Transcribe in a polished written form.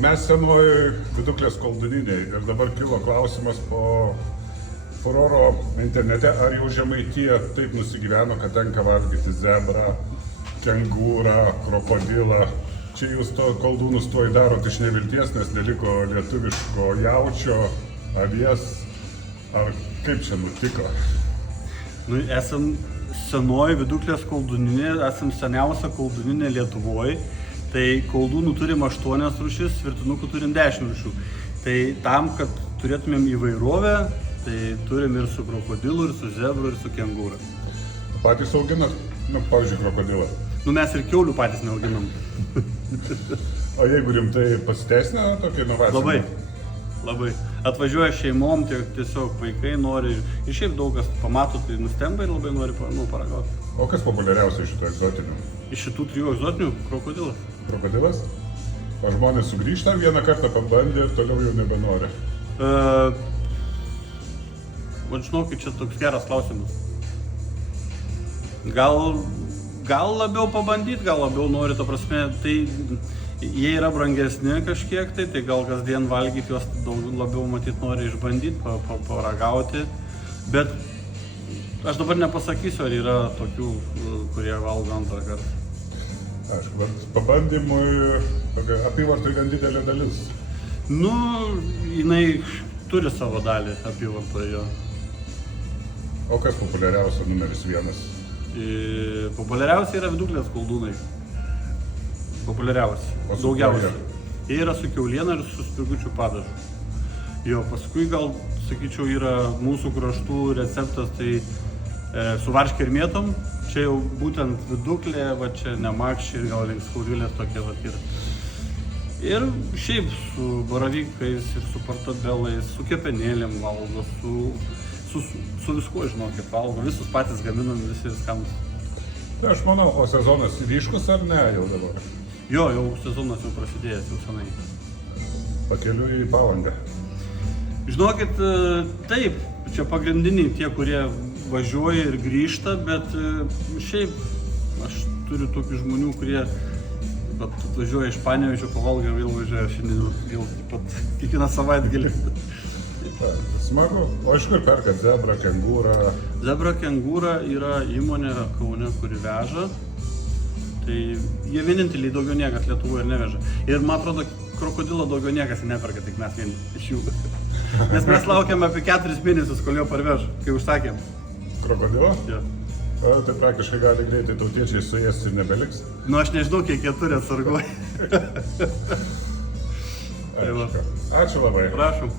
Mes senoji Viduklės koldūniniai ir dabar kilo klausimas po furoro internete, ar jau Žemaitija taip nusigyveno, kad tenka valgyti zebrą, kengūrą, krokodilą. Čia jūs to koldūnus tuoj darot iš nevilties, nes neliko lietuviško jaučio, avies, ar kaip čia nutiko? Nu, esam senoji Viduklės koldūninė, esam seniausia koldūninė Lietuvoje. Tai koldūnų turim 8 rūšis, virtinukų turim 10 rūšių. Tai tam, kad turėtumėm įvairovę, tai turim ir su krokodilu, ir su zebru, ir su kengūra. Patys auginat, pavyzdžiui, krokodilą? Mes ir kiaulių patys neauginam. O jeigu rimtai pasiteisina tokia inovacija? Labai. Atvažiuoja šeimom, tiesiog vaikai nori, ir šiaip daug kas pamato, tai nustemba ir labai nori paragauti. O kas populiariausia iš šito egzotinių? Iš šitų 3 egzotinių krokodilas. Krokodilas? O žmonės sugrįžta, vieną kartą pabandė ir toliau jau nebenori? Žinokit, čia toks geras klausimas. Gal labiau pabandyti, gal labiau nori, to prasme, tai jie yra brangesni kažkiek, tai gal kasdien valgyti juos labiau matyt nori išbandyti, paragauti, bet aš dabar nepasakysiu, ar yra tokių, kurie valgo antrą kartą. Aišku, bet pabandymui apyvartui gan didelė dalis. Nu, jinai turi savo dalį apyvartoje. O kas populiariausia numeris 1? Populiariausia yra Viduklės koldūnai. Populiariausia. O su daugiausiai. Jie yra su kiauliena ir su spirgučių padažu. Jo, paskui gal, sakyčiau, yra mūsų kraštų receptas, tai su varške ir mėtom. Čia jau būtent Viduklė, va čia Nemakščiai ir gal link Skaudvilės tokie va yra. Ir šiaip su baravykais ir su portobelais, su kepenėlėm valgo, su viskuo, žinokit, valgo. Visus patys gaminam, visi viskams. Tai aš manau, o sezonas ryškus ar ne jau dabar? Jo, jau sezonas jau prasidėjęs jau senai. Pakeliui į Palangą. Žinokit, taip, čia pagrindiniai tie, kurie važiuoja ir grįžta, bet šiaip aš turiu tokių žmonių, kurie atvažiuoja iš Panevėžio, pavalgo ir vėl važiuoja šiandien vėl pat kiekvieną savaitgalį. Smagu. O iš kur perkat zebrą, kengūrą? Zebra kengūra yra įmonė Kaune, kuri veža. Tai jie vieninteliai, daugiau niekas Lietuvoje neveža. Ir man atrodo, krokodilo daugiau niekas neperka, tik mes vien iš jų. Nes mes laukiam apie 4 mėnesius, kol jo parvež, kai užsakėm. Krokodilo? Jo. Tai praktiškai gali greitai tautiečiai suėsti ir nebeliks. Nu aš nežinau, kiek jie turi atsargoj. Ačiū labai. Prašom.